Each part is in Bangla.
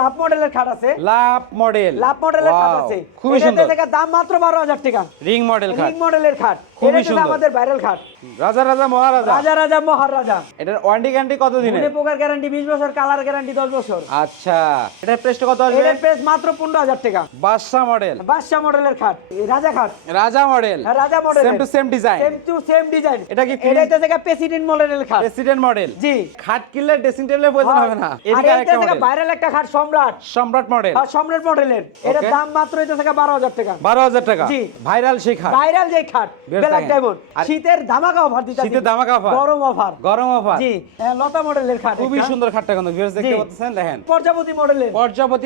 লাভ মডেলের খাট আছে। লাভ মডেল। লাভ মডেলের খাট আছে। খুবই সুন্দর। থেকে দাম মাত্র বারো হাজার টাকা। রিং মডেল খাট রিং মডেলের খাট খুবই সুন্দর। আমাদের ভাইরাল খাট রাজা রাজা মহারাজা। রাজা রাজা মহারাজা। এটার ওয়ারেন্টি গ্যারান্টি কত দিনের? পোকার গ্যারান্টি বিশ বছর কালার গ্যারান্টি দশ বছর। আচ্ছা। এটার প্রাইসটা কত আসবে? এটার প্রাইস মাত্র পনেরো হাজার টাকা। বাদশা মডেল বাদশা মডেলের খাট রাজা খাট রাজা মডেল হ্যাঁ, Raja model same to same design same to same design এটা কি এটা থেকে প্রেসিডেন্ট মডেলের খাট প্রেসিডেন্ট মডেল জি। খাট কিনলে ড্রেসিং টেবিলের প্রয়োজন হবে না। এটা থেকে ভাইরাল একটা খাট সম্রাট। সম্রাট মডেল সম্রাট মডেলের এটার দাম মাত্র এটা থেকে বারো হাজার টাকা। বারো হাজার টাকা? জি। ভাইরাল সেই খাট। ভাইরাল যে খাট ব্ল্যাক ডায়মন্ড শীতের ধামাকা অফার দিতে শীতের ধামাকা offer? গরম অফার গরম অফার জি। হ্যাঁ, লতা মডেলের খাট খুবই সুন্দর খাটটা কিন্তু ভিউয়ার্স দেখতে পাচ্ছেন দেখেন। প্রজাপতি মডেলের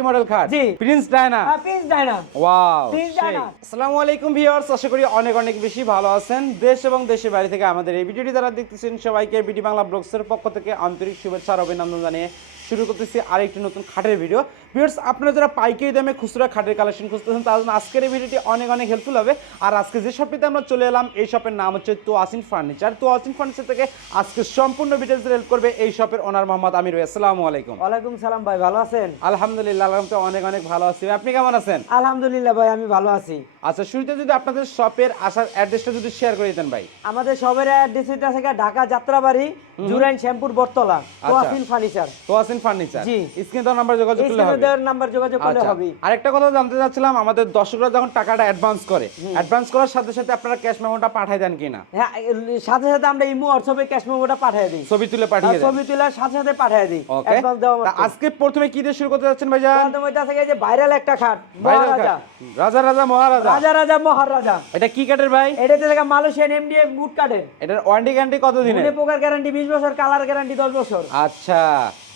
মডেল খাট। জি। প্রিন্স ডায়না হ্যাঁ পিস ডায়না ওয়াও সেই। জানা। আসসালামু আলাইকুম ভিউয়ার্স আশা করি অনেক অনেক বেশি ভালো আছেন। দেশ এবং দেশের বাইরে থেকে আমাদের এই ভিডিওটি যারা দেখতেছেন সবাইকে বিডি বাংলা ব্লগসের পক্ষ থেকে আন্তরিক শুভেচ্ছা আর অভিনন্দন জানিয়ে শুরু করতেছি আরেকটি নতুন খাটের ভিডিও ভিউয়ার্স আপনারা যারা পাইকারি দামে খুচরা খাটের কালেকশন খুঁজতেছেন তার জন্য আজকের এই ভিডিওটি অনেক অনেক হেল্পফুল হবে। আর আজকে যে শপটিতে আমরা চলে এলাম এই শপের নাম হচ্ছে তোয়াসিন ফার্নিচার। তোয়াসিন ফার্নিচার থেকে আজকে সম্পূর্ণ ডিটেলস হেল্প করবে এই শপের ওনার মোহাম্মদ আমির আসসালামু আলাইকুম। ওয়ালাইকুম সালাম ভাই ভালো আছেন? আলহামদুলিল্লাহ আলহামদুলিল্লাহ অনেক অনেক ভালো আছি আপনি কেমন আছেন? আলহামদুলিল্লাহ ভাই আমি ভালো আছি। আচ্ছা শুরুতে যদি আপনাদের শপের আসার অ্যাড্রেসটা যদি শেয়ার করে দিতেন ভাই। আমাদের সবের অ্যাড্রেস এটা থেকে ঢাকা যাত্রাবাড়ি জুরাইন শ্যামপুর বটতলা আচ্ছা। তোয়াফিল ফার্নিচার। তোয়াসিন ফার্নিচার। জি। স্ক্রিনে নাম্বার যোগাযোগ করলে হবে। দেওয়ার নাম্বার যোগাযোগ করলে আচ্ছা হবে আরেকটা কথা জানতে চাচ্ছিলাম আমাদের দর্শকরা যখন টাকাটা অ্যাডভান্স করে অ্যাডভান্স করার সাথে সাথে আপনারা ক্যাশ মেমোটা পাঠাই দেন কিনা? হ্যাঁ সাথে সাথে আমরা ইমো হোয়াটসঅ্যাপে ক্যাশ মেমোটা পাঠিয়ে দিই। ছবি তুলে পাঠিয়ে দেন। ছবি তোলার সাথে সাথে পাঠিয়ে দিই। অ্যাডভান্স দেওয়া আজকে প্রথমে কি দিয়ে শুরু করতে যাচ্ছেন ভাইজান? প্রথম ওইটা থেকে যে ভাইরাল একটা খাট মহারাজা। রাজা রাজা মহারাজা। রাজা রাজা মহারাজা। এটা কি কাঠের ভাই? এটা থেকে মালয়েশিয়ান এমডিএফ গুড কার্ডের এটার ওয়ারেন্টি গ্যারান্টি কত দিনের গুনে পোকার গ্যারান্টি 20 বছর কালার গ্যারান্টি 10 বছর। আচ্ছা।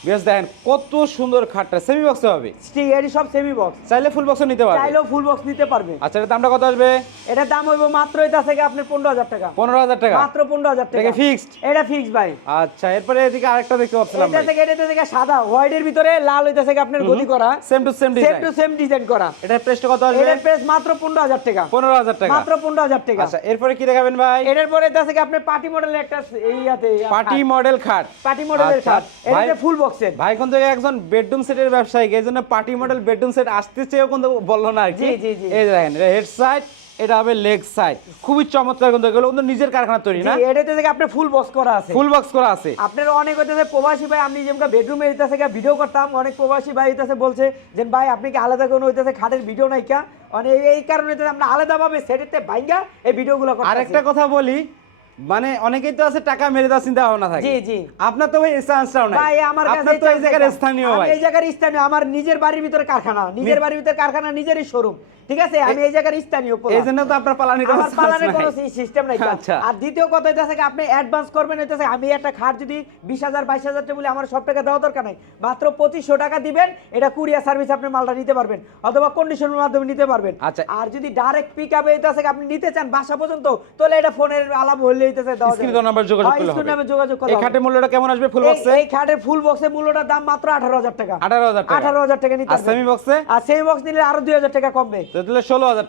বেশ দেখেন কত সুন্দর খাটটা। সেমি বক্সে হবে। এটি সব সেমি বক্স চাইলে ফুল বক্সও নিতে পারবে। চাইলেও ফুল বক্স নিতে পারবে। আচ্ছা এটার দামটা কত আসবে? এটার দাম হইব মাত্র এটা থেকে আপনার 15000 টাকা। পনেরো হাজার টাকা। মাত্র 15000 এটা টাকা। ফিক্সড এটা ফিক্স ভাই। আচ্ছা এরপরে এদিকে আরেকটা দেখতে পাচ্ছিলাম এটা থেকে এটা থেকে সাদা হোয়াইটের ভিতরে লাল হইতা থেকে আপনার গদি করা। Same to same same to same design করা। এটার প্রাইসটা কত আসবে? এটার প্রাইস মাত্র 15000 টাকা। পনেরো হাজার টাকা। মাত্র 15000 টাকা। আচ্ছা এরপরে কি দেখাবেন ভাই? এটার পরে এটা থেকে আপনি পার্টি মডেলের একটা এই ইয়াতে পার্টি মডেল খাট। পার্টি মডেলের আচ্ছা, খাট। এটা ভাই- ভাই কোন একজন বেডরুম সেটের ব্যবসায়ী এই জন্য পার্টি মডেল বেডরুম সেট আসতে চেয়েও কিন্তু বলল না আর কি। জি, জি, জি। এই দেখেন হেড সাইড এটা হবে লেগ সাইড খুবই চমৎকার কিন্তু এগুলো কিন্তু নিজের কারখানা তৈরি না? এটাতে থেকে আপনার ফুল বক্স করা আছে। ফুল বক্স করা আছে। আপনার অনেক হইতেছে প্রবাসী ভাই আমি যেমন বেডরুমে হইতেছে ভিডিও করতাম অনেক প্রবাসী ভাই হইতেছে বলছে যে ভাই আপনি কি আলাদা কোনো হইতেছে খাটের ভিডিও নাই কা? মানে এই- কারণে আমরা আলাদাভাবে সেটেতে ভাঙ্গা এই ভিডিওগুলো আরেকটা কথা বলি মানে অনেকেই তো আছে টাকা মেরে দেওয়ার চিন্তা ভাবনা থাকে। জি, জি। আপনার তো ভাই চান্সটাও নাই। ভাই আমার কাছে তো এই জায়গার স্থানীয় ভাই। এই জায়গার স্থানীয় আমার নিজের বাড়ির ভিতরে কারখানা। নিজের বাড়ির ভিতরে কারখানা নিজেরই শোরুম ঠিক আছে? আমি এই জায়গার স্থানীয় এই জন্য তো আপনার পালানি কোনো আমার chance কোনো সিস্টেম নাই আচ্ছা। আর দ্বিতীয় কথা হইতেছে কি আপনি অ্যাডভান্স করবেন হইতেছে আমি একটা খাট যদি বিশ হাজার বাইশ হাজার টাকা বলে আমার সব টাকা দেওয়া দরকার নাই মাত্র পঁচিশশো টাকা দিবেন এটা কুরিয়ার সার্ভিস আপনি মালটা নিতে পারবেন অথবা কন্ডিশনের মাধ্যমে নিতে পারবেন। আচ্ছা। আর যদি ডাইরেক্ট পিক আপে হইতেছে আপনি নিতে চান বাসা পর্যন্ত তাহলে এটা ফোনের আলাপ হইলে হইতেছে দেওয়া স্ক্রিনে নাম্বার যোগাযোগ করলে স্ক্রিনে হবে। যোগাযোগ করলে এই খাটের মূল্যটা কেমন আসবে? ফুল বক্সে এই খাটের ফুল বক্সের মূল্যটার দাম মাত্র আঠারো হাজার টাকা। আঠারো হাজার টাকা। আঠারো হাজার টাকা নিতে আর সেমি বক্সে আর সেই বক্স নিলে আরও দুই হাজার টাকা কমবে। তাহলে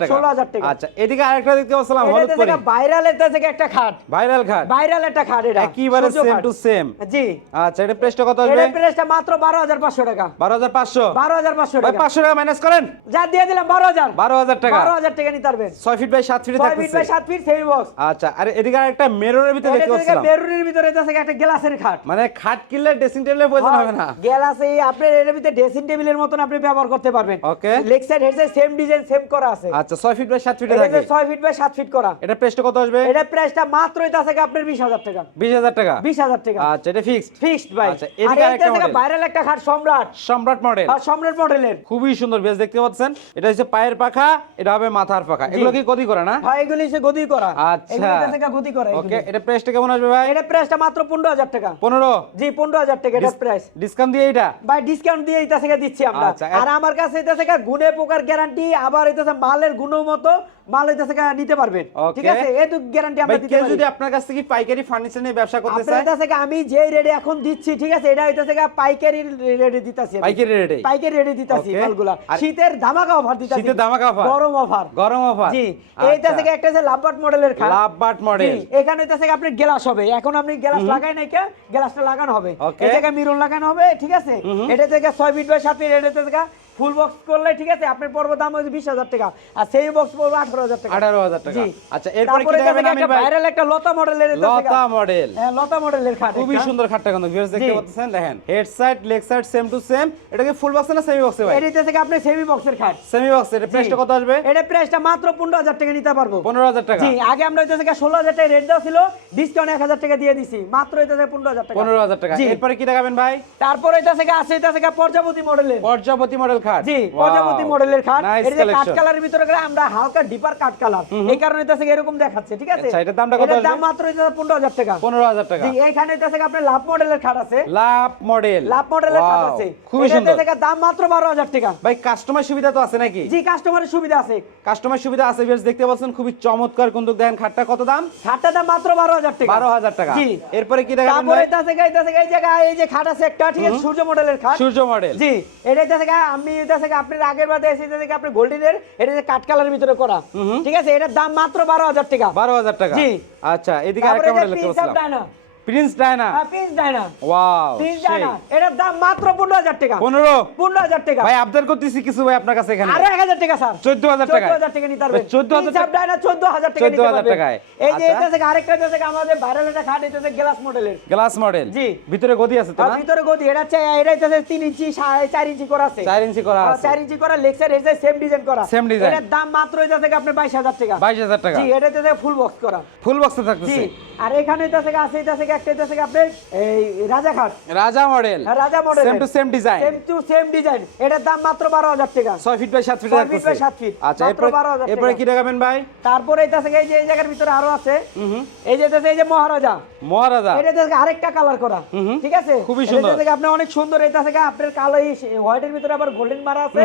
টাকা। 16,000 টাকা। আচ্ছা এদিকে আরেকটা দেখতে পাচ্ছিলাম হলুদ পরি। থেকে ভাইরাল এটা থেকে একটা খাট। ভাইরাল খাট। ভাইরাল একটা খাট এটা। একইবারে সেম টু সেম জি। আচ্ছা এটা কত আসবে? মাত্র টাকা। বারো হাজার পাঁচশো? বারো হাজার পাঁচশো ভাই টাকা। পাঁচশো টাকা মাইনাস করেন। যা দিয়ে দিলাম বারো হাজার। বারো হাজার টাকা। বারো হাজার টাকা নিতে পারবেন। ছয় ফিট বাই সাত ফিটে ছয় feet by feet semi box আচ্ছা আর এদিকে আরেকটা মেরুনের ভিতরে দেখতে পাচ্ছিলাম। বেরুনের ভিতরে এটা একটা গ্লাসের খাট। মানে খাট কিনলে ড্রেসিং প্রয়োজন হবে না। গ্লাস আপনার এর ভিতরে ড্রেসিং টেবিলের মতন আপনি ব্যবহার করতে পারবেন। Okay. Leg side head side same design same করা আছে। আচ্ছা ছয় ফিট বাই সাত ফিটে এটা থাকে যে ছয় ফিট বাই সাত ফিট করা। এটা প্রাইসটা কত আসবে? এটার প্রাইসটা মাত্র এটা আপনার বিশ হাজার টাকা। বিশ হাজার টাকা? বিশ হাজার টাকা। আচ্ছা এটা ফিক্সড ফিক্সড ভাই। আচ্ছা, আরেকটা থেকে ভাইরাল একটা খাট সম্রাট। সম্রাট মডেল আর সম্রাট মডেলের খুবই সুন্দর বেশ দেখতে পাচ্ছেন? এটা হচ্ছে পায়ের পাখা এটা হবে মাথার পাখা। এগুলো কি গদি করে না? ভাই এগুলি সে গদি করা। আচ্ছা। এগুলিতে থেকে গদি করা। ওকে। এটা প্রাইসটা কেমন আসবে ভাই? এটা প্রাইসটা মাত্র পনেরো হাজার টাকা। পনেরো? জি পনেরো হাজার টাকা এটা প্রাইস ডিসকাউন্ট দিয়ে এটা ভাই ডিসকাউন্ট দিয়ে এটা থেকে দিচ্ছি আমরা। আচ্ছা, আর আমার কাছে এটা থেকে গুণে পোকার গ্যারান্টি আবার এটা মালের গুণমতো মাল হইতেছে নিতে পারবেন। ঠিক আছে? এই তো গ্যারান্টি আমরা দিতে পারি। যদি আপনার কাছ থেকে পাইকারি ফার্নিচার নিয়ে ব্যবসা করতে আপনার কাছে আমি যে রেটে এখন দিচ্ছি ঠিক আছে? এটা হইতেছে পাইকারি রেটে দিতাছি পাইকারি রেটে পাইকারি রেটে দিতাছি মালগুলা। শীতের ধামাকা অফার দিতাছি। শীতের ধামাকা offer? গরম অফার গরম অফার জি। এইটা থেকে একটা আছে লাভবাট মডেলের খাট। লাভ মডেল এখানে হইতাছে আপনার গ্লাস হবে। এখন আপনি গ্লাস লাগাই নাই কে গ্লাসটা লাগানো হবে. এই জায়গায় মিরর লাগানো হবে ঠিক আছে? এটা থেকে ছয় ফিট বাই সাত ফিট এটা থেকে ফুল বক্স করলে ঠিক আছে আপনার পড়বে দাম হচ্ছে বিশ হাজার টাকা আর সেই বক্স পড়বে আঠারো হাজার টাকা। আঠারো হাজার টাকা। আচ্ছা এরপরে কি দেখাবেন এখানে ভাই? ভাইরাল একটা লতা মডেলের লতা মডেল হ্যাঁ লতা মডেলের খাট খুবই সুন্দর খাটটা কিন্তু ভিউয়ার্স দেখতে পাচ্ছেন দেখেন head side leg side same to same এটা কি ফুল বক্স না সেমি বক্সে ভাই? এটা থেকে আপনি সেমি বক্সের খাট। সেমি বক্স এটা প্রাইসটা কত আসবে? এটা প্রাইসটা মাত্র পনেরো হাজার টাকা নিতে পারব। পনেরো হাজার টাকা। জি আগে আমরা হইতেছে ষোলো হাজার টাকা রেট দেওয়া ছিল ডিসকাউন্ট এক হাজার টাকা দিয়ে দিছি মাত্র হইতেছে পনেরো হাজার টাকা। পনেরো হাজার টাকা। এরপরে কি দেখাবেন ভাই? তারপরে থেকে আছে হইতেছে প্রজাপতি মডেলের পর্যাপতি মডেল খাট। জি প্রজাপতি মডেলের খাট। এটা কাঠ কালারের ভিতরে করে আমরা হালকা ডিপার কাঠ কালার। এই কারণে এরকম দেখাচ্ছে ঠিক আছে? আচ্ছা, এটার দামটা কত দাম মাত্র হইতেছে পনেরো হাজার টাকা। পনেরো হাজার টাকা। জি আপনার লাভ মডেলের খাট আছে। লাভ মডেল। লাভ মডেলের খাট আছে। খুবই এটা সুন্দর। হইতেছে দাম মাত্র বারো হাজার টাকা। ভাই কাস্টমার সুবিধা তো আছে নাকি? জি কাস্টমারের সুবিধা আছে। কাস্টমার সুবিধা আছে ভিউয়ার্স দেখতে পাচ্ছেন খুবই চমৎকার কিন্তু দেখেন খাটটা কত দাম? খাটটার দাম মাত্র বারো হাজার টাকা। বারো হাজার টাকা। জি। এরপরে কি দেখাবেন তারপরে হইতাছে গা এই জায়গায় এই যে খাট আছে একটা ঠিক আছে সূর্য মডেলের খাট। সূর্য মডেল। জি এটা আমি হইতাছে গা আপনার আগের বাদে এসে হইতাছে থেকে আপনি গোল্ডেনের এটা যে কাট কালারের ভিতরে করা। ঠিক আছে? এটার দাম মাত্র বারো হাজার টাকা। বারো হাজার টাকা। জি। আচ্ছা এদিকে আরেকটা মডেল দেখতে পাচ্ছিলাম Prince Diana Prince Diana wow Prince Diana এটার দাম মাত্র পনেরো হাজার টাকা। পনেরো? পনেরো হাজার টাকা। ভাই আবদার করতেছি কিছু ভাই আপনার কাছে এখানে। আরও এক হাজার টাকা স্যার। চোদ্দ হাজার টাকা চোদ্দ হাজার টাকা নিতে পারবেন চোদ্দ হাজার প্রিন্স ডায়না চোদ্দ হাজার টাকা নিতে 14,000 পারবেন এই যে আচ্ছা। এটা থেকে আরেকটা গা আমাদের ভাইরাল খাট এটা গ্লাস মডেলের গ্লাস মডেল জি। ভিতরে গদি আছে তো না? ভিতরে গদি এটা হচ্ছে এটা হচ্ছে তিন ইঞ্চি সাড়ে চার ইঞ্চি করা আছে। চার ইঞ্চি করা আছে। চার ইঞ্চি করা লেক্সার এসে সেম ডিজাইন করা। Design। এটার দাম মাত্র গা আপনার বাইশ হাজার টাকা। বাইশ হাজার টাকা। জি এটা হচ্ছে ফুল বক্স করা। ফুল বক্সে জি। আর এখানে হইতাছে গা আছে হইতাছে গা একটা গা আপনার? এই রাজা খাট Raja model Raja model same to same design same to same design এটার দাম মাত্র বারো হাজার টাকা। ছয় ফিট বাই সাত ফিট ছয় feet থাকতেছে by সাত feet। আচ্ছা এরপরে 12,000 এরপরে। কি দেখাবেন ভাই? তারপরে হইতাছে গা এই যে এই জায়গার ভিতরে আরও আছে। এই যে হইতাছে এই যে মহারাজা। মহারাজা। এটা হচ্ছে আরেকটা কালার করা। ঠিক আছে? খুবই এটা সুন্দর। আপনি অনেক সুন্দর। এটা থেকে আপনার কালো হোয়াইটের ভিতরে আবার গোল্ডেন মারা আছে।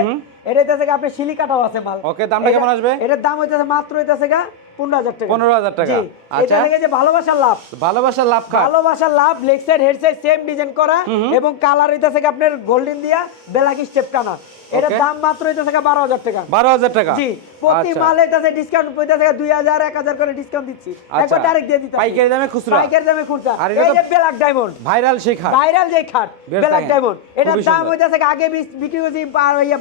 এটা থেকে আপনি শিলি কাটাও আছে মাল। Okay, দামটা কেমন আসবে? এটার দাম হইতেছে মাত্র হইতেছে গা পনেরো হাজার টাকা। 15,000 টাকা। আচ্ছা। এটা যে ভালোবাসার লাভ। ভালোবাসার লাভ ভালোবাসার love leg side head side same design করা এবং কালার হইতেছে আপনার গোল্ডেন দিয়া বেলাকি স্টেপ টানা Okay. দাম মাত্র হইতেছে গা বারো হাজার টাকা। বারো হাজার টাকা। জি প্রতি আচ্ছা। মালে হইতেছে ডিসকাউন্ট হইতেছে দুই হাজার এক হাজার করে ডিসকাউন্ট দিচ্ছি। আচ্ছা। একবার ডাইরেক্ট দিয়ে দিতে পাইকারি দামে খুচরা? পাইকারি দামে খুচরা। এই যে ব্ল্যাক ডায়মন্ড। ভাইরাল সেই খাট। ভাইরাল যে খাট ব্ল্যাক ডায়মন্ড। এটার দাম। হইতেছে আগে বিক্রি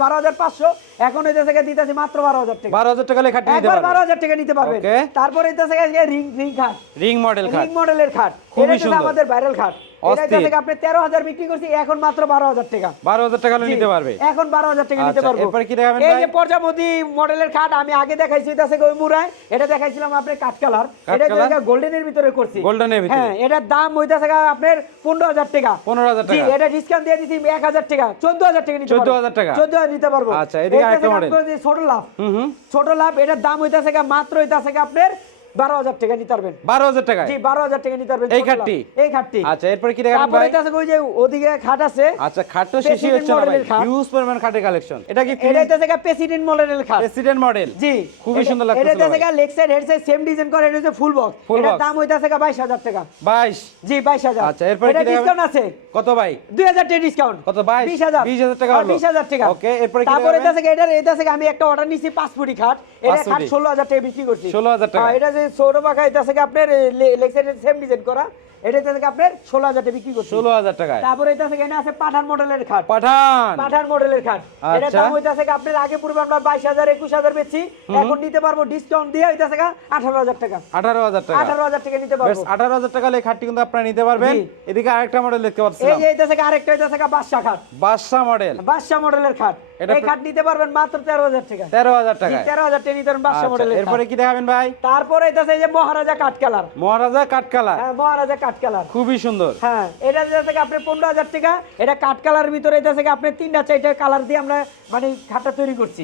বারো হাজার পাঁচশো। এখন হইতেছে দিতেছি মাত্র বারো হাজার টাকা। বারো হাজার টাকা লেখা নিতে একবার বারো পারবেন হাজার টাকা নিতে পারবেন. তারপরে হইতেছে রিং রিং খাট। রিং মডেল খাট। রিং মডেলের খাট। খুবই এটা। আমাদের ভাইরাল খাট। এটা অস্থির। আপনি তেরো হাজার বিক্রি করছি এখন মাত্র বারো হাজার টাকা। বারো হাজার টাকা নিতে পারবে। এখন বারো হাজার টাকা নিতে আচ্ছা, পারব। এরপরে কি দেখাবেন এই যে প্রজাপতি মডেলের খাট আমি আগে দেখাইছি এটা আছে মুরায়। এটা দেখাইছিলাম আপনার কাঠ কালার। এটা কালার? গোল্ডেনের ভিতরে করছি। গোল্ডেনের ভিতরে? হ্যাঁ এটার দাম হইতাছে গা আপনার পনেরো হাজার টাকা। পনেরো হাজার জি টাকা। এটা ডিসকাউন্ট দিয়ে দিছি এক হাজার টাকা চোদ্দ হাজার টাকা নিতে 14,000 টাকা? চোদ্দ হাজার নিতে পারব। আচ্ছা, এদিকে আরেকটা ছোট লাভ হুম ছোট লাভ এটার দাম হইতাছে গা মাত্র হইতাছে গা আপনার বারো হাজার টাকা নিতে পারবেন। বারো হাজার টাকা জি বারো হাজার টাকা নিতে পারবেন এই খাটটি? এই খাটটি। আচ্ছা এরপরে কি দেখাবেন তারপরে ভাই? ওই যে ওদিকে খাট আছে। আচ্ছা খাট তো শেষই হচ্ছে না ভাই। হিউজ পরিমাণ খাটের কালেকশন এটা কি এটা হইতাছে প্রেসিডেন্ট মডেলের খাট। প্রেসিডেন্ট মডেল জি। খুবই এটা- সুন্দর এটা লাগতেছিল হইতাছে ভাই। গা leg side head side same design করে এটা হচ্ছে ফুল বক্স এটার দাম হইতাছে গা বাইশ হাজার টাকা। বাইশ। জি বাইশ হাজার। আচ্ছা, এরপরে কি ডিসকাউন্ট আছে। কত ভাই? দুই হাজার টাকা ডিসকাউন্ট কত হলো। বিশ হাজার টাকা। ওকে এরপরে কি তারপরে এটা থেকে এটার এটা থেকে আমি একটা অর্ডার নিছি পাঁচ ফুটি খাট। এটা খাট ফুটি। ষোলো হাজার টাকা বিক্রি করছি। 16,000 টাকা। হ্যাঁ, এটা যে আঁকা এটা থেকে আপনার লেগ সাইডের সেম ডিজাইন করা? এটা থেকে আপনার ষোলো হাজার টাকা বিক্রি করছি। ষোলো হাজার টাকায়। তারপরে এটা থেকে এনে আছে পাঠান মডেলের খাট। পাঠান। পাঠান মডেলের খাট। এটা আচ্ছা। দাম হইতাছে গা আপনার আগে পূর্বে আমরা বাইশ হাজার একুশ হাজার বেচছি। এখন নিতে পারব ডিসকাউন্ট দিয়ে হইতাছে গা আঠারো হাজার টাকা। আঠারো হাজার টাকা। আঠারো হাজার টাকা নিতে পারব। আঠারো হাজার টাকা এই খাটটি কিন্তু আপনারা নিতে পারবেন। এদিকে আরেকটা মডেল দেখতে এই যে হইতাছে গা আরেকটা হইতাছে গা বাদশা খাট। বাদশা মডেল বাদশা মডেলের খাট। এটা এই খাট নিতে পারবেন মাত্র তেরো হাজার টাকা। তেরো হাজার জি, টাকায় তেরো হাজার টাকা নিতে পারবেন বাদশা আচ্ছা, মডেলের এরপরে কি দেখাবেন ভাই? তারপরে এই যে মহারাজা কাঠ কালার। মহারাজা কাঠকালা হ্যাঁ মহারাজা কাঠ কালার। খুবই সুন্দর। হ্যাঁ এটা যেটা থেকে আপনি পনেরো হাজার টাকা এটা কাঠ কালার ভিতরে এটা থেকে আপনি তিনটা চারটা কালার দিয়ে আমরা মানে খাটটা তৈরি করছি।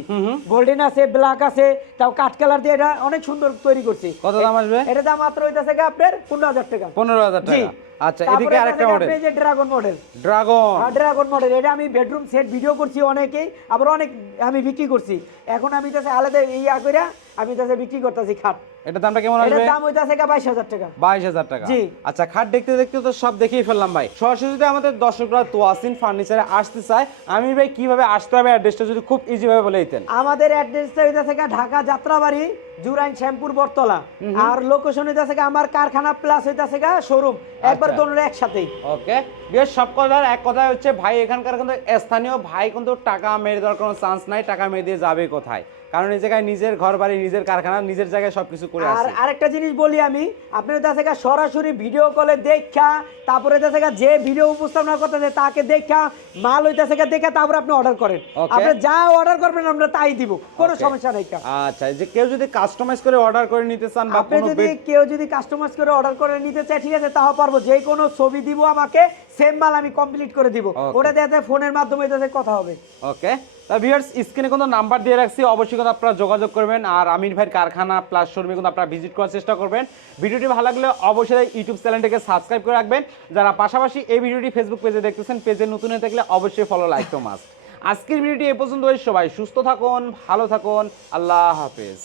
গোল্ডেন আছে ব্ল্যাক আছে তাও কাঠ কালার দিয়ে এটা অনেক সুন্দর তৈরি করছি। কত দাম আসবে? এটা দাম মাত্র হইতাছে আপনার পনেরো হাজার টাকা। পনেরো হাজার টাকা। আচ্ছা, এদিকে আরেকটা model। যে dragon model dragon dragon model এটা আমি বেডরুম সেট ভিডিও করছি অনেকেই আবার অনেক আমি বিক্রি করছি। এখন আমি তাছে আলাদা ইয়া করে আমি তাছে বিক্রি করতেছি খাট। এটার দামটা কেমন আসবে? দাম হইতাছে বাইশ হাজার টাকা। বাইশ হাজার টাকা। জি। আচ্ছা খাট দেখতে দেখতে তো সব দেখেই ফেললাম ভাই। সরাসরি যদি আমাদের দর্শকরা তোয়াসিন ফার্নিচারে আসতে চায় আমি ভাই কীভাবে আসতে হবে? অ্যাড্রেসটা যদি খুব ইজি ভাবে বলে দিতেন। আমাদের অ্যাড্রেসটা হইতাছে ঢাকা যাত্রাবাড়ি জুরাইন শ্যামপুর বটতলা। আর লোকেশন হইতাছে আমার কারখানা প্লাস হইতাছে গা শোরুম একবার আচ্ছা। দোনো একসাথেই। ওকে বেশ সব কথার এক কথা হচ্ছে ভাই এখানকার কিন্তু স্থানীয় ভাই কিন্তু টাকা মেরে দেওয়ার কোনো চান্স নাই টাকা মেরে দিয়ে যাবে কোথায়? কারণ এই জায়গায় নিজের ঘর বাড়ি নিজের কারখানা নিজের জায়গায় সবকিছু করে আর আরেকটা জিনিস বলি আমি আপনি হইতাছে গা সরাসরি ভিডিও কলে দেখা তারপরে যে ভিডিও উপস্থাপনা করতেছে তাকে দেখা মাল হইতাছে দেখা তারপরে আপনি অর্ডার করেন। আপনি যা অর্ডার করবেন আমরা তাই দিব। কোনো সমস্যা নাই আচ্ছা যে কেউ যদি কাস্টমাইজ করে অর্ডার করে নিতে চান বা আপনি যদি কেউ যদি কাস্টমাইজ করে অর্ডার করে নিতে চায় ঠিক আছে তাও পারব। যে কোনো ছবি দিব আমাকে সেম মাল আমি কমপ্লিট করে দিব. ওটা দেখাতে ফোনের মাধ্যমে কথা হবে। ওকে ভিউয়ার্স স্ক্রিনে কিন্তু নাম্বার দিয়ে রাখছি। অবশ্যই কিন্তু আপনারা যোগাযোগ করবেন আর আমির ভাইয়ের কারখানা প্লাস শোরুমে কিন্তু আপনারা ভিজিট করার চেষ্টা করবেন। ভিডিওটি ভালো লাগলে অবশ্যই ইউটিউব চ্যানেলটিকে সাবস্ক্রাইব করে রাখবেন। যারা পাশাপাশি এই ভিডিওটি ফেসবুক পেজে দেখতেছেন পেজে নতুন হয়ে থাকলে অবশ্যই ফলো লাইক তো মাস্ট আজকের ভিডিওটি এ পর্যন্ত সবাই সুস্থ থাকুন, ভালো থাকুন। আল্লাহ হাফেজ।